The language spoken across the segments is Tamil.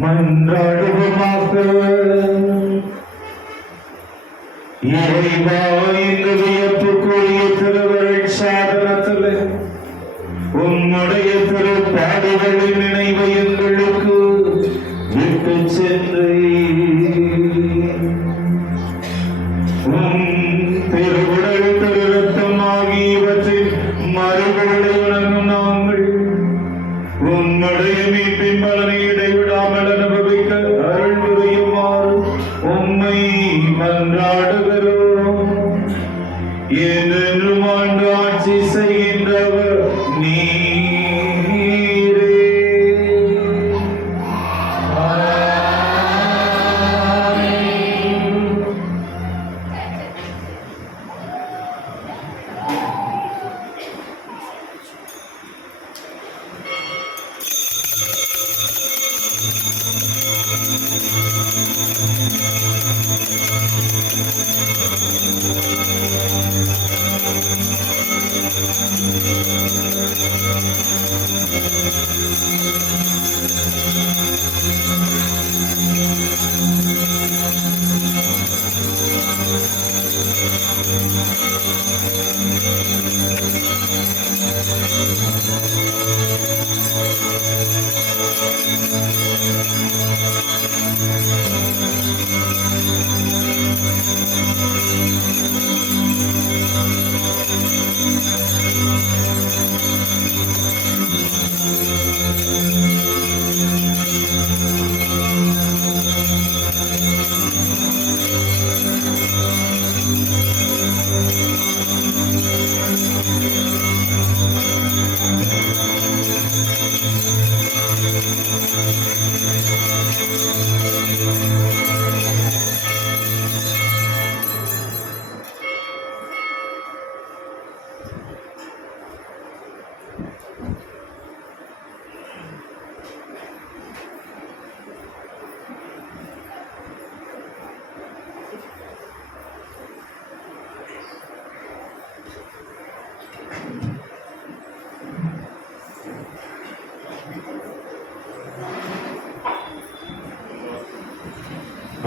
மன்றாடுவோமாக. இறைவா, இந்த வியப்புக்குரிய திருவருள் சாதனத்தில் உம்முடைய திருப்பாடுகளின் நினைவை எங்களுக்கு விட்டு சென்று திருவுடல் திருரத்தம் ஆகியவற்றின் மறுபடி வணங்கும் நாங்கள் உம்முடைய மீட்பின் பலனை இடைவிடாமல் அனுபவிக்க அருள் புரியுமாறு உம்மை மன்றாடுகிறோம். என்றென்றும் ஆண்டு ஆட்சி செய்கின்றவர் நீரே.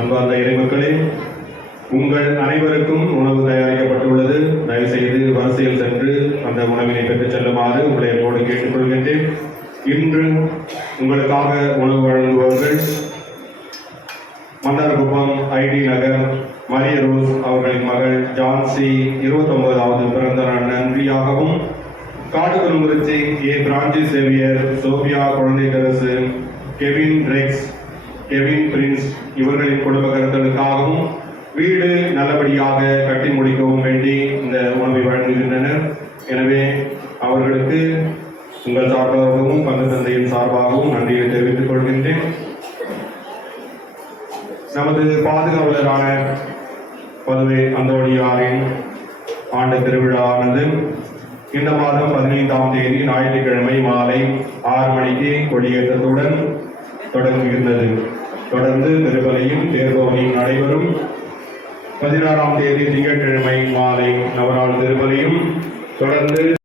அன்பார்ந்த இறைமக்களே, உங்கள் அனைவருக்கும் உணவு தயாரிக்கப்பட்டுள்ளது. தயவு செய்து வரிசையில் சென்று அந்த உணவினை பெற்றுச் செல்லுமாறு உங்களை என்னோடு கேட்டுக்கொள்கின்றேன். இன்று உங்களுக்காக உணவு வழங்குபவர்கள் மன்னார்குப்பம் ஐடி நகர் மரிய ரோஸ் அவர்களின் மகள் ஜான்சி 29வது பிறந்த நாள் நன்றியாகவும், காட்டுக்குருங்குறிச்சி ஏ பிரான்சிஸ் சேவியர், சோபியா குழந்தை தெரசு, கெவின் ரெக்ஸ், கெவின் பிரின்ஸ் இவர்களின் குடும்ப கருத்தலுக்காகவும் வீடு நல்லபடியாக கட்டி முடிக்கவும் வேண்டி இந்த உணவை வழங்குகின்றனர். எனவே அவர்களுக்கு உங்கள் சார்பாகவும் பங்கு தந்தையின் சார்பாகவும் நன்றியை தெரிவித்துக் கொள்கின்றேன். நமது பாதுகாவலரான பதுவை அந்தோணியாரின் ஆண்டு திருவிழாவானது இந்த மாதம் 15ஆம் தேதி ஞாயிற்றுக்கிழமை மாலை 6 மணிக்கு கொடியேற்றத்துடன் தொடங்குகின்றது. தொடர்ந்து திருப்பலியும் தேர்பவனியும் நடைபெறும். 16ஆம் தேதி திங்கட்கிழமை மாலை நவநாள் திருப்பலியும் தொடர்ந்து